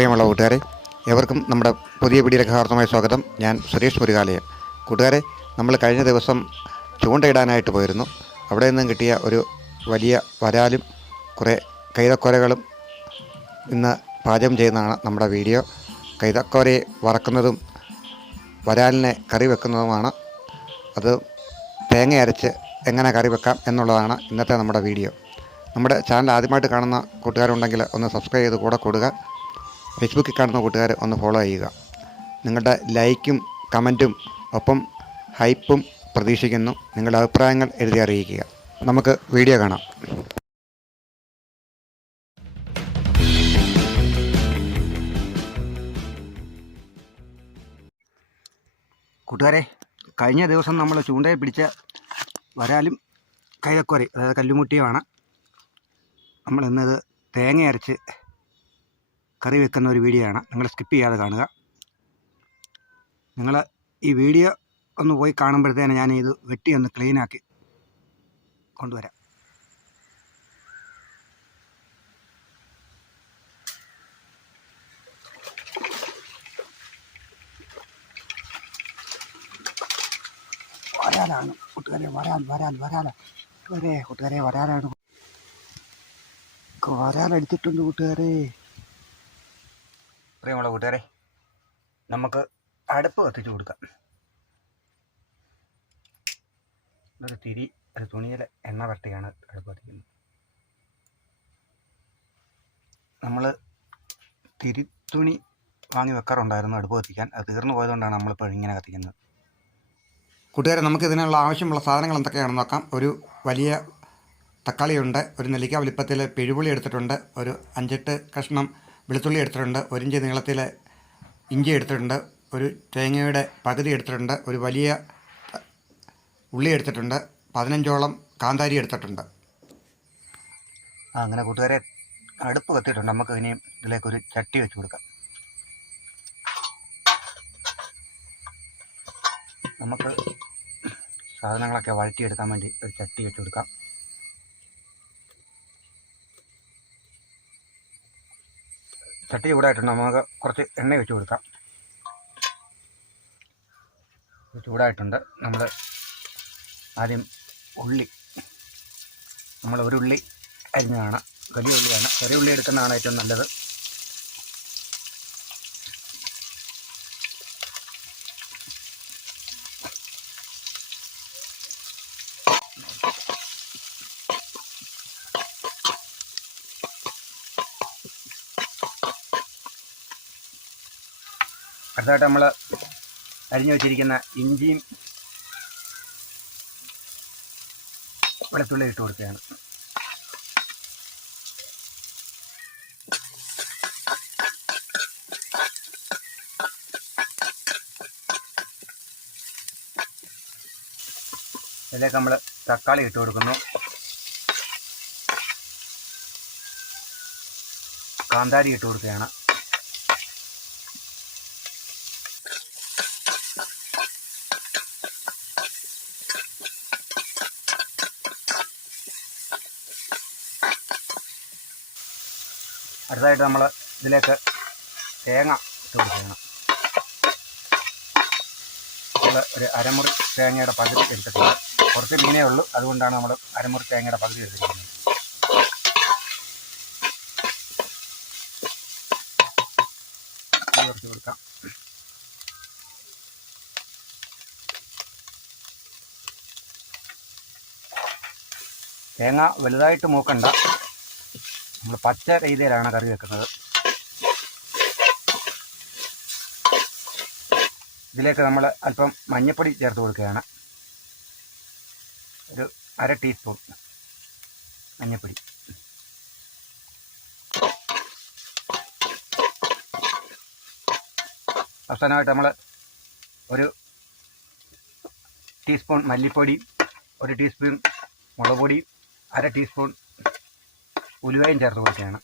പ്രിയമുള്ള കൂട്ടുകാരെ എവർക്കും നമ്മുടെ പുതിയ വീഡിയോയിലേക്ക് ഹാർദമായ സ്വാഗതം. ഞാൻ സുരേഷ് മുരുകാലയം കൂട്ടുകാരെ നമ്മൾ കഴിഞ്ഞ ദിവസം ചൂണ്ടയിടാനായിട്ട് പോയിരുന്നു. അവിടെ നിന്നും കിട്ടിയ ഒരു വലിയ വരാലും കുറേ കൈതക്കോരകളും ഇന്ന് പാചകം ചെയ്യുന്നതാണ് നമ്മുടെ വീഡിയോ. കൈതക്കോരയെ വറക്കുന്നതും വരാലിനെ കറി വെക്കുന്നതുമാണ്. അത് തേങ്ങ അരച്ച് എങ്ങനെ കറി വെക്കാം എന്നുള്ളതാണ് ഇന്നത്തെ നമ്മുടെ വീഡിയോ. നമ്മുടെ ചാനൽ ആദ്യമായിട്ട് കാണുന്ന കൂട്ടുകാരുണ്ടെങ്കിൽ ഒന്ന് സബ്സ്ക്രൈബ് ചെയ്ത് കൂടെ കൊടുക്കുക ഫേസ്ബുക്കിൽ കാണുന്ന കൂട്ടുകാരെ ഒന്ന് ഫോളോ ചെയ്യുക. നിങ്ങളുടെ ലൈക്കും കമന്റും ഒപ്പം ഹൈപ്പും പ്രതീക്ഷിക്കുന്നു. നിങ്ങളുടെ അഭിപ്രായങ്ങൾ എഴുതി അറിയിക്കുക. നമുക്ക് വീഡിയോ കാണാം. കൂട്ടുകാരെ കഴിഞ്ഞ ദിവസം നമ്മൾ ചൂണ്ടയിൽ പിടിച്ച വരാലും കൈതക്കോരി അതായത് കല്ലുമുട്ടിയുമാണ്. നമ്മൾ ഇന്നത് തേങ്ങ അരച്ച് കറി വെക്കുന്ന ഒരു വീഡിയോ ആണ്. നിങ്ങൾ സ്കിപ്പ് ചെയ്യാതെ കാണുക. നിങ്ങൾ ഈ വീഡിയോ ഒന്ന് പോയി കാണുമ്പോഴത്തേന് ഞാൻ ഇത് വെട്ടി ഒന്ന് ക്ലീനാക്കി കൊണ്ടുവരാം. വരാനാണ്. കൂട്ടുകാരെ വരാൻ വരാൻ വരാല കൂട്ടുകാരെ കൂട്ടുകാരെ വരാനാണ്. വരാനടിച്ചിട്ടുണ്ട് കൂട്ടുകാരെ. പ്രിയമുള്ള കൂട്ടുകാരെ നമുക്ക് അടുപ്പ് കത്തിച്ച് കൊടുക്കാം. ഒരു തിരി ഒരു തുണിയിൽ എണ്ണ വരട്ടിയാണ് അടുപ്പ് കത്തിക്കുന്നത്. നമ്മൾ തുണി വാങ്ങി വെക്കാറുണ്ടായിരുന്നു അടുപ്പ് കത്തിക്കാൻ. അത് തീർന്നു പോയതുകൊണ്ടാണ് നമ്മളിപ്പോൾ ഇങ്ങനെ കത്തിക്കുന്നത്. കൂട്ടുകാരെ നമുക്ക് ഇതിനുള്ള ആവശ്യമുള്ള സാധനങ്ങൾ എന്തൊക്കെയാണെന്ന് നോക്കാം. ഒരു വലിയ തക്കാളിയുണ്ട് ഒരു നെല്ലിക്ക വലിപ്പത്തിൽ പിഴുപുളി എടുത്തിട്ടുണ്ട് ഒരു അഞ്ചെട്ട് കഷ്ണം വെളുത്തുള്ളി എടുത്തിട്ടുണ്ട് ഒരിഞ്ച് നീളത്തിൽ ഇഞ്ചി എടുത്തിട്ടുണ്ട് ഒരു തേങ്ങയുടെ പകുതി എടുത്തിട്ടുണ്ട് ഒരു വലിയ ഉള്ളി എടുത്തിട്ടുണ്ട് പതിനഞ്ചോളം കാന്താരി എടുത്തിട്ടുണ്ട്. അങ്ങനെ കൂട്ടുകാരെ അടുപ്പ് കത്തിയിട്ടുണ്ട്. നമുക്ക് ഇനിയും ഇതിലേക്കൊരു ചട്ടി വെച്ച് കൊടുക്കാം. നമുക്ക് സാധനങ്ങളൊക്കെ വഴറ്റിയെടുക്കാൻ വേണ്ടി ഒരു ചട്ടി വെച്ച് കൊടുക്കാം. ചട്ടി ചൂടായിട്ടുണ്ട്. നമുക്ക് കുറച്ച് എണ്ണ വെച്ച് കൊടുക്കാം. ചൂടായിട്ടുണ്ട്. നമ്മൾ ആദ്യം ഉള്ളി. നമ്മൾ ഒരു ഉള്ളി അരിഞ്ഞതാണ്. വലിയ ഉള്ളിയാണ്. ചെറിയ ഉള്ളി എടുക്കുന്നതാണ് ഏറ്റവും നല്ലത്. അടുത്തായിട്ട് നമ്മൾ അരിഞ്ഞു വെച്ചിരിക്കുന്ന ഇഞ്ചിയും വെളുത്തുള്ളി ഇട്ട് കൊടുക്കുകയാണ്. ഇതിലേക്ക് നമ്മൾ തക്കാളി ഇട്ട് കൊടുക്കുന്നു. കാന്താരി ഇട്ട് കൊടുക്കുകയാണ്. അടുത്തതായിട്ട് നമ്മൾ ഇതിലേക്ക് തേങ്ങ ഇട്ട് കൊടുക്കണം ഒരു അരമുറി തേങ്ങയുടെ പകുതി എടുത്തിട്ടുണ്ട്. കുറച്ച് മീനേ ഉള്ളൂ. അതുകൊണ്ടാണ് നമ്മൾ അരമുറി തേങ്ങയുടെ പകുതി എടുത്തിരിക്കുന്നത്. കുറച്ച് കൊടുക്കാം. തേങ്ങ വലുതായിട്ട് മൂക്കണ്ട. നമ്മൾ പച്ച രീതിയിലാണ് കറി വെക്കുന്നത്. ഇതിലേക്ക് നമ്മൾ അല്പം മഞ്ഞൾപ്പൊടി ചേർത്ത് കൊടുക്കുകയാണ്. ഒരു അര ടീസ്പൂൺ മഞ്ഞൾപ്പൊടി അവസാനമായിട്ട് നമ്മൾ ഒരു ടീസ്പൂൺ മല്ലിപ്പൊടി ഒരു ടീസ്പൂൺ മുളക് പൊടി അര ടീസ്പൂൺ ഉലുവയും ചേർത്ത് കൊടുക്കുകയാണ്.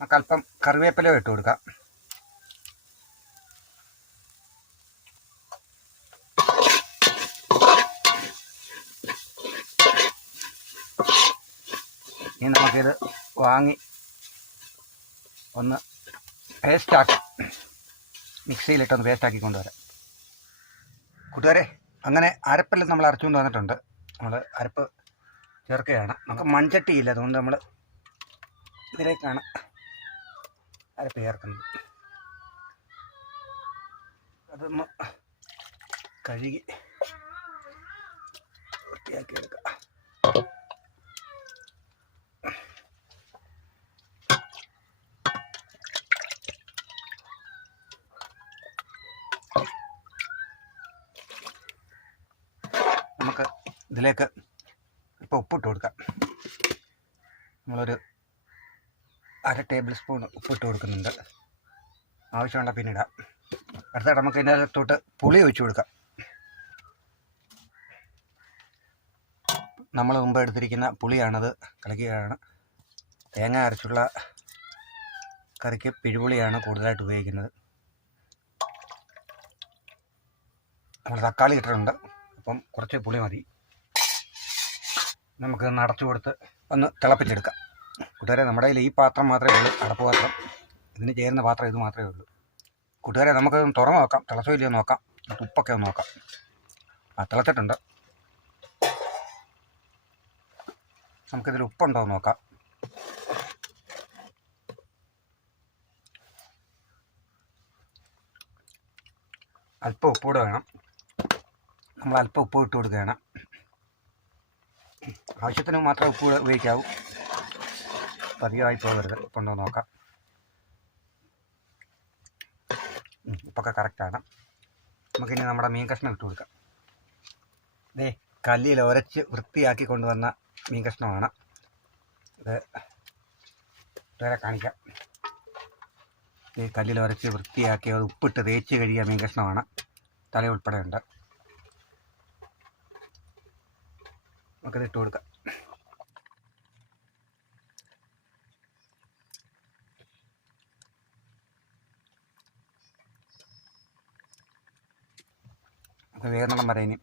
നമുക്ക് അല്പം കറിവേപ്പില ഇട്ട് കൊടുക്കാം. ഇനി നമുക്കിത് വാങ്ങി ഒന്ന് പേസ്റ്റാക്കാം മിക്സിയിലിട്ടൊന്ന് പേസ്റ്റാക്കി കൊണ്ടുവരാം കൂട്ടുകാരെ അങ്ങനെ അരപ്പെല്ലാം നമ്മൾ അരച്ചുകൊണ്ട് വന്നിട്ടുണ്ട്. നമ്മൾ അരപ്പ് ചേർക്കുകയാണ്. നമുക്ക് മൺചട്ടിയില്ല അതുകൊണ്ട് നമ്മൾ ഇതിലേക്കാണ് അരപ്പ് ചേർക്കുന്നത്. അതൊന്ന് കഴുകി വൃത്തിയാക്കി എടുക്കാം നമുക്ക് ഇതിലേക്ക് ഇപ്പോൾ ഉപ്പിട്ട് കൊടുക്കാം. നമ്മളൊരു അര ടേബിൾ സ്പൂൺ ഉപ്പിട്ട് കൊടുക്കുന്നുണ്ട്. ആവശ്യമുണ്ട പിന്നെ ഇടാം. അടുത്തായിട്ട് നമുക്ക് ഇതിന്റെ തൊട്ട് പുളി ഒഴിച്ചു കൊടുക്കാം. നമ്മൾ മുമ്പ് എടുത്തിരിക്കുന്ന പുളിയാണത് കലക്കുകയാണ് തേങ്ങ അരച്ചുള്ള കറിക്ക് പിഴുപുളിയാണ് കൂടുതലായിട്ട് ഉപയോഗിക്കുന്നത്. നമ്മൾ തക്കാളി ഇട്ടിട്ടുണ്ട്. അപ്പം കുറച്ച് പുളി മതി. നമുക്ക് നടച്ചു കൊടുത്ത് ഒന്ന് തിളപ്പിച്ചെടുക്കാം. കൂട്ടുകാരെ നമ്മുടെ കയ്യിൽ ഈ പാത്രം മാത്രമേ ഉള്ളൂ അടപ്പ് പാത്രം. ഇതിന് ചേരുന്ന പാത്രം ഇത് മാത്രമേ ഉള്ളൂ. കൂട്ടുകാരെ നമുക്ക് തുറന്ന് നോക്കാം. തിളച്ചോ ഇല്ലയോ നോക്കാം. ഉപ്പൊക്കെ ഒന്ന് നോക്കാം. ആ തിളച്ചിട്ടുണ്ട്. നമുക്കിതിൽ ഉപ്പുണ്ടോ എന്ന് നോക്കാം. അല്പം ഉപ്പ് കൂടെ വേണം. നമ്മൾ അല്പം ഉപ്പ് ഇട്ട് കൊടുക്കുകയാണ്. ആവശ്യത്തിന് മാത്രം ഉപ്പ് ഉപയോഗിക്കാവൂ. പതിവായി പോകരുത്. കൊണ്ടു നോക്കാം. ഉപ്പൊക്കെ കറക്റ്റാണ് നമുക്കിനി നമ്മുടെ മീൻ കഷ്ണം ഇട്ട് കൊടുക്കാം. ദേ കല്ലിൽ ഉരച്ച് വൃത്തിയാക്കി കൊണ്ടുവന്ന മീൻ കഷ്ണമാണ്. ഇത് വേറെ കാണിക്കാം. ഈ കല്ലിൽ ഉരച്ച് വൃത്തിയാക്കി ഉപ്പിട്ട് തേച്ച് കഴിയുക മീൻ കഷ്ണമാണ്. തല ഉൾപ്പെടെ നമുക്കത് ഇട്ട് കൊടുക്കാം. നമുക്ക് വേറെണ്ണം വരെ ഇനി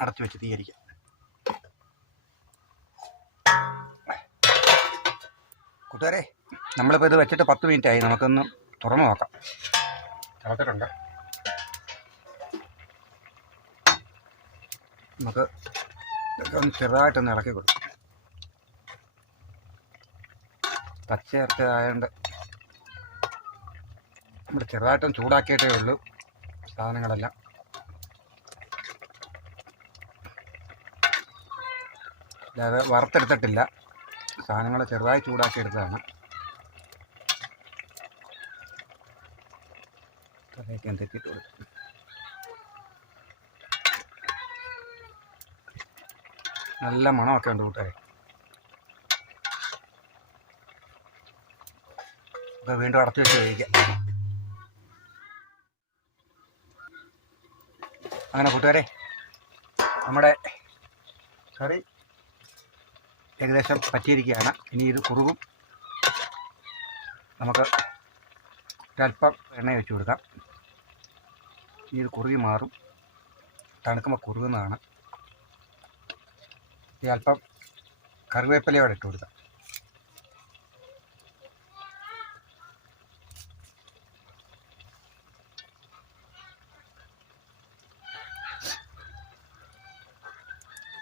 അടച്ചു വെച്ച് തീയരിക്കാം. കൂട്ടുകാരെ നമ്മളിപ്പോൾ ഇത് വെച്ചിട്ട് പത്ത് മിനിറ്റ് ആയി. നമുക്കൊന്ന് തുറന്നു നോക്കാം. തിളച്ചിട്ടുണ്ട് നമുക്ക് ഇതൊക്കെ ഒന്ന് ചെറുതായിട്ടൊന്ന് ഇളക്കി കൊടുക്കും. പച്ച ചേർത്ത് ആയതുകൊണ്ട് നമ്മൾ ചെറുതായിട്ടൊന്ന് ചൂടാക്കിയിട്ടേ ഉള്ളൂ സാധനങ്ങളെല്ലാം. അല്ലാതെ വറുത്തെടുത്തിട്ടില്ല. സാധനങ്ങൾ ചെറുതായി ചൂടാക്കി എടുത്തതാണ് അതിലേക്ക് തെറ്റിട്ട് കൊടുക്കും നല്ല മണമൊക്കെ ഉണ്ട് കൂട്ടുകാരെ അപ്പോൾ വീണ്ടും അടച്ചു വെച്ച് കഴിക്കാം അങ്ങനെ കൂട്ടുകാരെ നമ്മുടെ കറി ഏകദേശം പറ്റിയിരിക്കുകയാണ്. ഇനി ഇത് കുറുകും. നമുക്ക് ഒരല്പം എണ്ണ വെച്ച് കൊടുക്കാം. ഇനി ഇത് കുറുകി മാറും. തണുക്കുമ്പോൾ കുറുകുന്നതാണ്. ഈ അല്പം കറിവേപ്പിലയോടെ ഇട്ട് കൊടുക്കാം.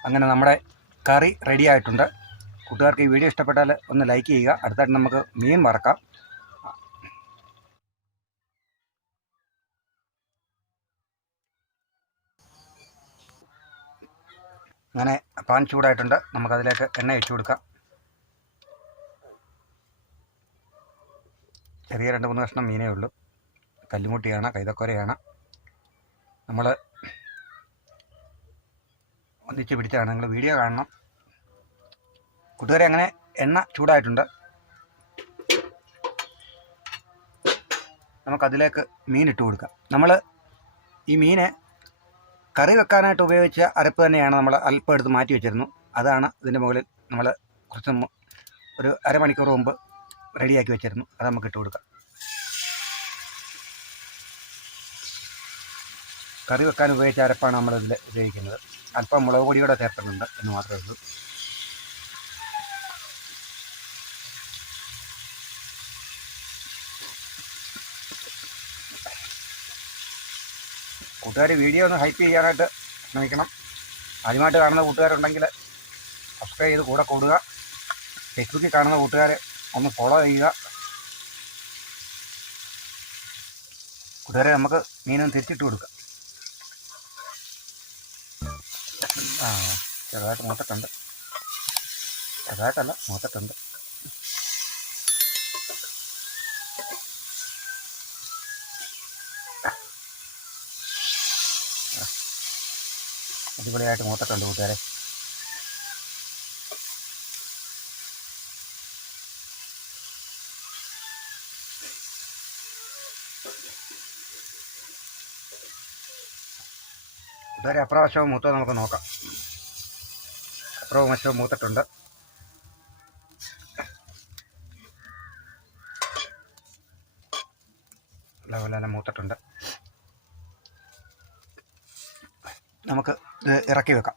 അങ്ങനെ നമ്മുടെ കറി റെഡി ആയിട്ടുണ്ട്. കൂട്ടുകാർക്ക് ഈ വീഡിയോ ഇഷ്ടപ്പെട്ടാൽ ഒന്ന് ലൈക്ക് ചെയ്യുക. അടുത്തായിട്ട് നമുക്ക് മീൻ വറക്കാം. അങ്ങനെ പാൻ ചൂടായിട്ടുണ്ട്. നമുക്കതിലേക്ക് എണ്ണ ഒഴിച്ചു കൊടുക്കാം. ചെറിയ രണ്ട് മൂന്ന് കഷ്ണം മീനേ ഉള്ളൂ. കല്ലുമുട്ടിയാണ് കൈതക്കൊരയാണ്. നമ്മൾ ഒന്നിച്ച് പിടിച്ചാണ്. നിങ്ങൾ വീഡിയോ കാണണം. കൂട്ടുകാരെ അങ്ങനെ എണ്ണ ചൂടായിട്ടുണ്ട്. നമുക്കതിലേക്ക് മീൻ ഇട്ട് കൊടുക്കാം. നമ്മൾ ഈ മീന് കറി വെക്കാനായിട്ട് ഉപയോഗിച്ച അരപ്പ് തന്നെയാണ് നമ്മൾ അല്പം എടുത്ത് മാറ്റി വെച്ചിരുന്നു. അതാണ് ഇതിന്റെ മുകളിൽ നമ്മൾ കുറച്ച് ഒരു അരമണിക്കൂർ മുമ്പ് റെഡിയാക്കി വെച്ചിരുന്നു. അത് നമുക്ക് ഇട്ട് കൊടുക്കാം. കറി വെക്കാൻ ഉപയോഗിച്ച അരപ്പാണ് നമ്മളിതിൽ ഉപയോഗിക്കുന്നത്. അല്പം മുളക് പൊടിയോടെ ചേർത്തിട്ടുണ്ട് എന്ന് മാത്രമേ ഉള്ളൂ. കൂട്ടുകാർ വീഡിയോ ഒന്ന് ഹൈപ്പ് ചെയ്യാനായിട്ട് ശ്രമിക്കണം. ആദ്യമായിട്ട് കാണുന്ന കൂട്ടുകാരുണ്ടെങ്കിൽ സബ്സ്ക്രൈബ് ചെയ്ത് കൂടെ കൂടുക. ഫേസ്ബുക്കിൽ കാണുന്ന കൂട്ടുകാരെ ഒന്ന് ഫോളോ ചെയ്യുക. കൂട്ടുകാരെ നമുക്ക് മീനൊന്ന് തിരിച്ചിട്ട് കൊടുക്കാം. ആ ചെറുതായിട്ട് മൂത്തിട്ടുണ്ട്. ചെറുതായിട്ടല്ല മൂത്തിട്ടുണ്ട്. അടിപൊളിയായിട്ട് മൂത്തിട്ടുണ്ട് കൂട്ടുകാരെ. കൂട്ടുകാരെ അപ്രാവശ്യവും മൂത്തത് നമുക്ക് നോക്കാം. അപ്പുറവും വശവും മൂത്തിട്ടുണ്ട്. തന്നെ മൂത്തിട്ടുണ്ട്. നമുക്ക് ഇറക്കി വെക്കാം.